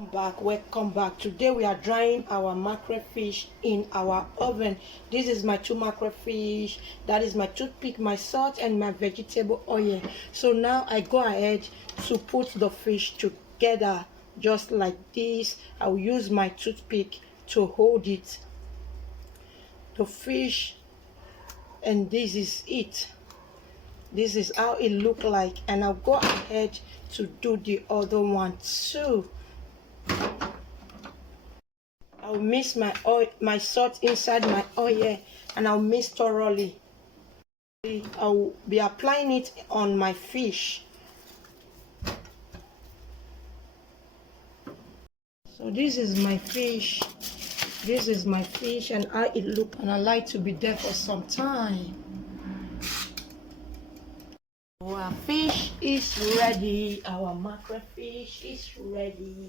Welcome back. Today we are drying our mackerel fish in our oven. This is my 2 mackerel fish, that is my toothpick, my salt, and my vegetable oil. So now I go ahead to put the fish together just like this. I'll use my toothpick to hold it, the fish, and this is it. This is how it look like, and I'll go ahead to do the other one too. I'll mix my oil, my salt inside my oil, and I'll mix thoroughly. I'll be applying it on my fish. So this is my fish. This is my fish and how it look, and I like to be there for some time. Our fish is ready. Our mackerel fish is ready.